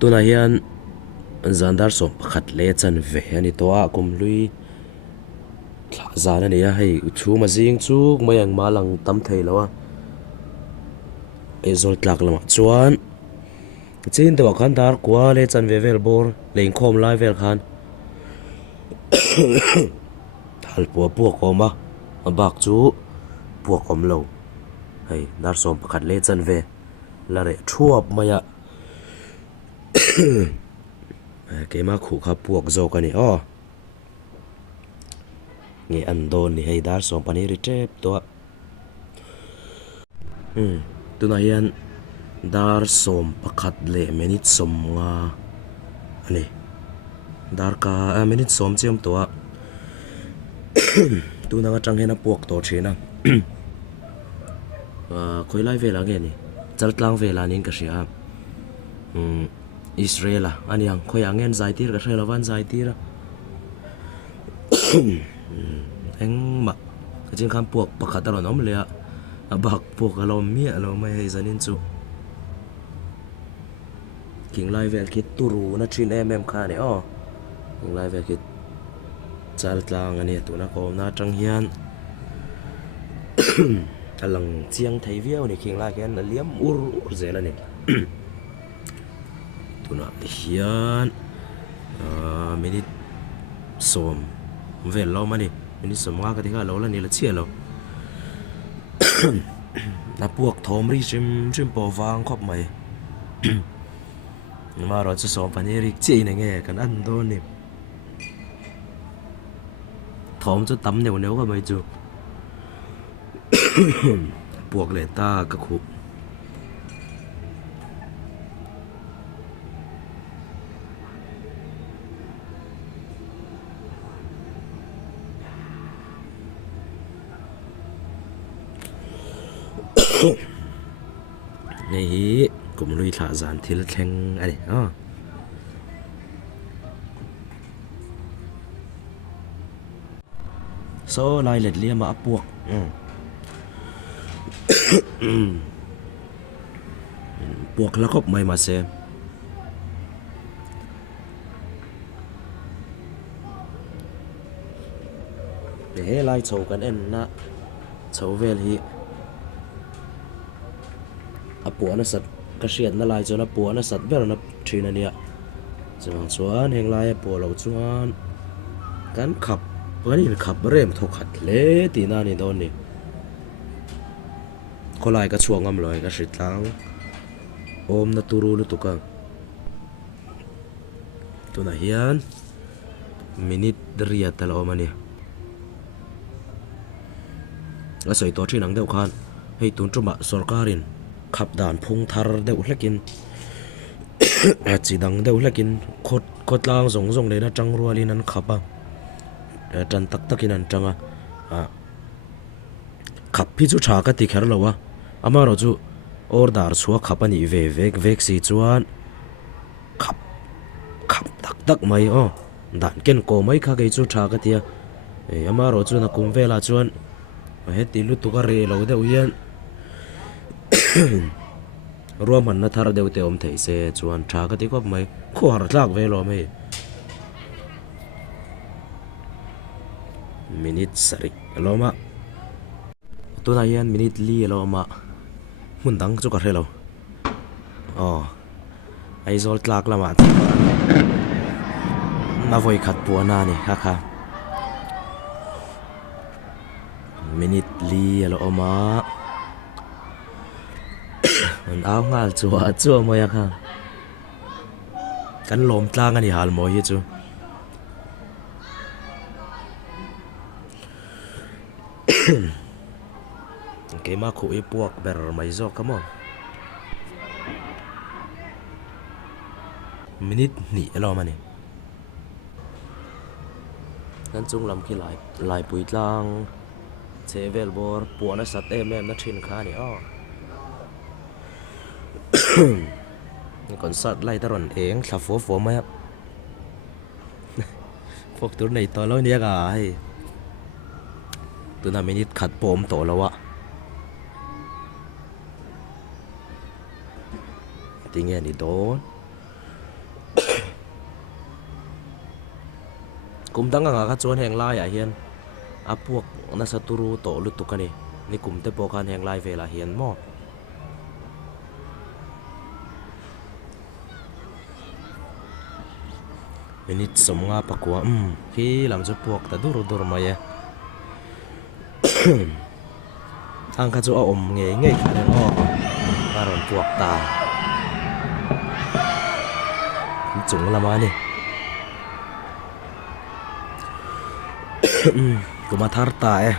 tuna hian zandar som pakhat le chan ve ani to a kum lui thla zan ani a hei chhuma zing chuk mai ang malang tam thei lo a Aizawl tlak lama chuan chin te wakhan dar kwa le chan ve vel bor lein khom lai vel khan hal pua puak oma bak chu puak om lo hei dar som pakhat le chan ve la re thuap maya keima khu kha puak zo ka ni o nge an don ni hei dar som pani ri trep to tuna hian dar som pakhat le minute som nga ani dar ka minute som chiam to a tuna nga tang hena puak to thina khoilai vela nge ni chaltlang vela nin ka sia Israel ani ang khoi angen zai tir ka hrela van zai tira engma jing kham puak pakhat ron om le a bak puak alom mi alo mai hei zanin chu king lai vel kit turu na thin kha ni o king lai vel kit chaltlang ani tuna ko na tang hian alang chiang thei viau ni king lai hian liam ur zel ani tuna hian minute som vel lo mani minute som nga ka tikha lo la ni la chia lo na puak thom ri chim po wang khop mai ma ro chu som pani ri chi ne nge kan an do ni thom chu tam neu neu ka mai chu puak le ta ka khuนี่กุมลุยถาจานทิลแข่งอะไรโซ่ลายเล็ดเลี่ยมาปวกปวกแล้วก็ไม่มาเซมเดี๋ยวไล่โชว์กันเอ็นนะโชว์เวลฮีปัวน่ะสัตว์กระเสียดน่ะลายจนปัวน่ะสัตว์เวลน่ะทีนั่นเนี่ยจังชวนแห่งลายปัวเราชวนกันขับวันนี้ขับเริ่มทุกขัดเละตีน่านี่โดนนี่คนลายก็ช่วงงำลอยก็สิตังโอมน่ะตูรูลุตุกังตัวน่ะเฮียนมินิดเรียดตลอดมาเนี่ยแล้วใส่ตัวที่หนังเดียวกันให้ตุนจุบะสอร์การินขับด่านพุงทาร์เดวเล็กินจีดังเดวเล็กินโคตรลางส่งเลยนะจังรัวลีนั้นขับอ่ะจันตักกินนั้นจังขับพี่จูชาก็ติแค่เราวะอามาเราจูออร์ดาร์ชัวขับอันนี้เวกสีจวนขับตักไม่อ๋อด่านเก่งโกไม่ข้าเกจูชาก็ติอามาเราจูนักกุมเวลาจวนเฮ็ดตีลุตุกะเรเราเดวเย็นรวมมันนะทาร์เดวเตอมเทเซจวนชาก็ติก็ไม่ข้อหาร์ลากเวลาไม่มินิทสริลอมาตัวนั้นยันมินิทลีลอมามุนดังจุกอะไรเราอ๋อไอโซลลากละมาน่าไว้ขัดปัวนานี่ค่ะมินิทลีลอมามันเอางาจัวมวยค่ะกันลมตลางกันนี่ฮัลมวยจูเกมาคุยพวกเบอร์ไม่จอกมั้งมินิทนี่เอลอมานี่นั่นจุงลำขี้ลายปุยตลางเซเวลบอร์ปัวนัสสัตเอมนัดชินขานี่อ้อก่อนสัตว์ไล่ตลอดเองขับฟัวไหมครับพวกตัวไหนตัวแล้วเนี่ยก็ให้ตัวนั้นมินิทขัดปมโตแล้ววะติงเงี้ยนี่โดน kum dang anga ka chuan heng lai a hian a puak na saturu to lutuk ani ni kum te pawh khan heng lai vela hian mo minute som nga pakwa hi lam chu puak ta dur mai e ang kha chu a om nge nge khanen o karon puak ta chung lama ni kumthar ta e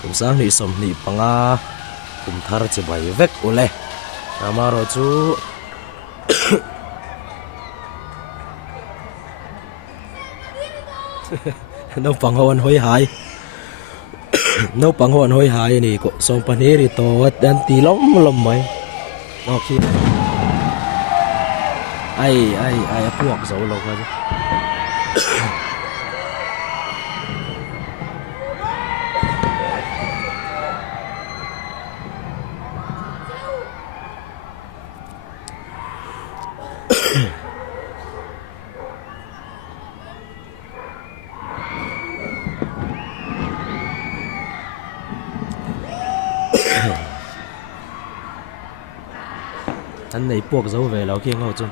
kumsang ni som ni panga kumthar che bai vek ule amaro chu no panghon hoi hai no panghon hoi hai ni ko som paneri to dan ti lom mai ok ai puak zo lo ka anh này buộc dấu về nó kia ngồi chung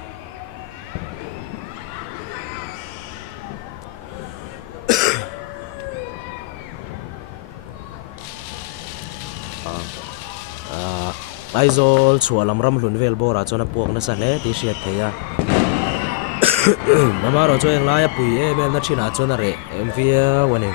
Aizawl chua lam ram hlun vel bora chona buộc na san le ti siat theya mama ro cho yang la ya pui e mel na thina chona re em via wani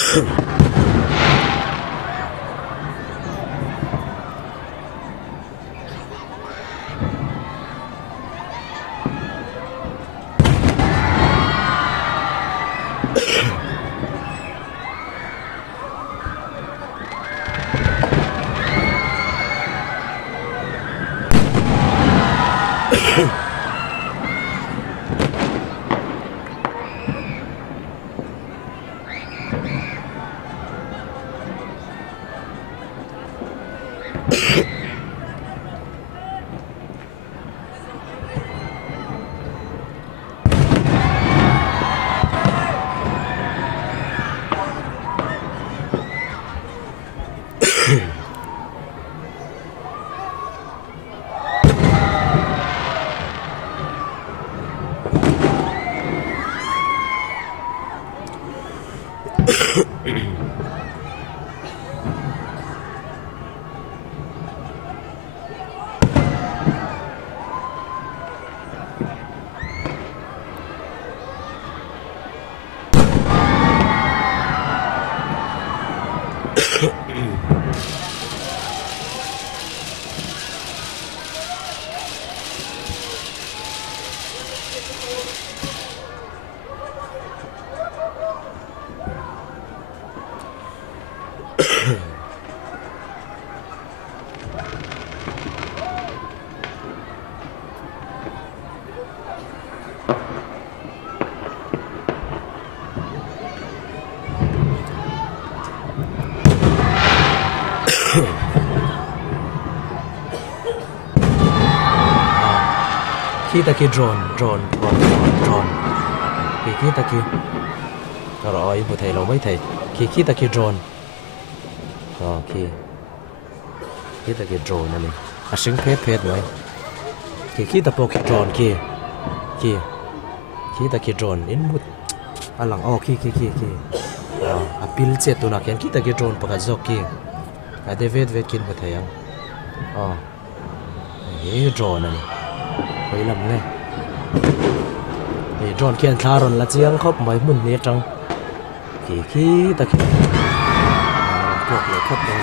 ขี้ตะกี้droneขี้ตะกี้เราเอาบุตรไทยเราไม่ไทยขี้ตะกี้ drone ขี้ตะกี้ drone นั่นเองชิงเพชรไว้ขี้ตะโปกี้ drone ขี้ตะกี้ drone อินบุตรหลังขี้พิลเจ็ดตัวนักยันขี้ตะกี้ drone ปากจอกขี้เดวิดกินบุตรไทยยังdrone นั่นไปลำเลยdrone เขียนทารอนละเจียงครบไม่มุ่นเนี้ยจังขี้ตะกี้พวกเลยครบเลย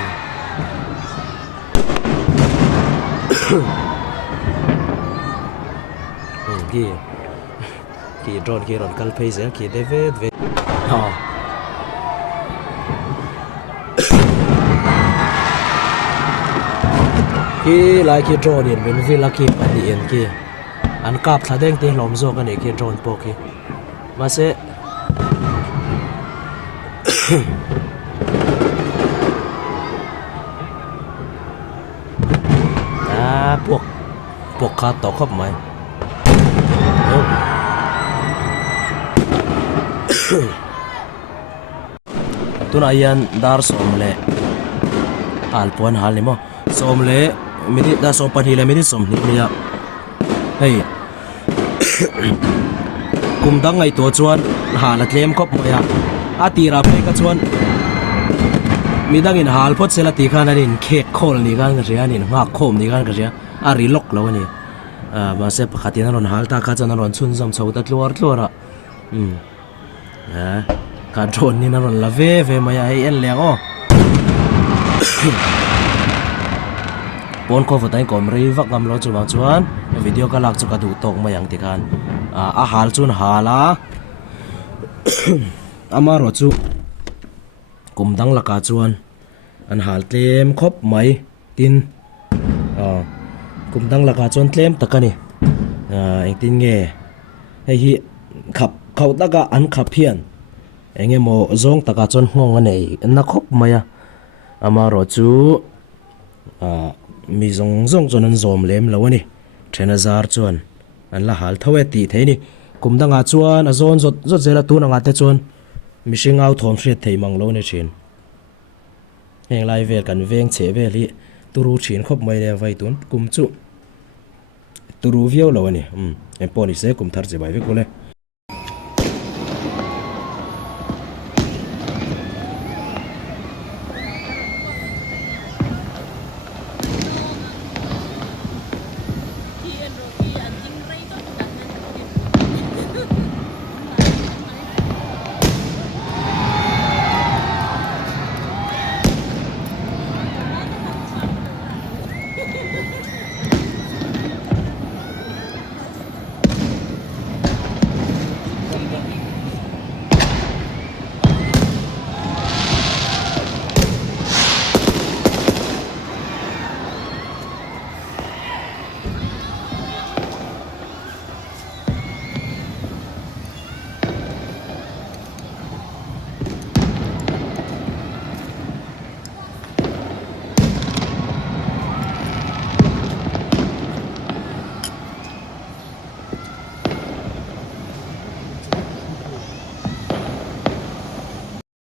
ขี้drone กัลเพย์เสียขี้เดวิดขี้ลายขี้drone เนี่ยเป็นวิลาขี้ปฏิเอ็นขี้อันกับถ้าเด้งตีลมโซกันเนี่ยขี้drone โปกี้มาเสพวกขาต่อครบไหมตุนอายันดาร์สอมเล่ฮัลปวนฮัลนี่มั้งสอมเล่ไม่ได้ดาร์สอมปนีเล่ไม่ได้สอมนี่เนี่ยเฮ้ยกุมดังไงตัวชวนหาลัดเลี้ยมครบไหมอาตีราไปก็ชวนมีดังอินหาลพดเซลติกันนี่เคกโคลนี่กันก็เสียนี่หักโคมนี่กันก็เสียอารีล็อกแล้วนี่มาเสพขัดยันนอนหาลตาขัดยันนอนชุนจำชาวตัดลัวระการโจนนี่นอนละเวมาอย่าให้เอ็นเลี้ยงปนโคฟตัยก่อนรีวักกำลังจุบางชวนวิดีโอก็ลักจุกระดูตกมาอย่างติกันอาหารจุนหาละอามารอจุกุมดังละกาชวนอันหาเต็มครบไหมตินกุมดังละกาชวนเต็มตะกันนี่เอ็งตินเง่ให้ฮีขับเขาตะกะอันขับเพียนเอ็งโมซงตะกาชวนงงอันไหนนักครบไหมอามารอจุมีซงจนนั้นซอมเล็มแล้วนี่เทนซาร์ชวนอันละหาลทเวตีเทนี่กุมดังอาชวนอาซอนจดเจลตูนังอาเตชวนมิชิงเอาทอมเสียเทมังโลในเชนเองไล่เวลกันเวงเฉเวลีตูรูเชนครบไม่ได้ไว้ตุนกุมจุตูรูเวียวแล้วนี่เอ็มปอนิเซกุมทาร์จะไปเวกุเลย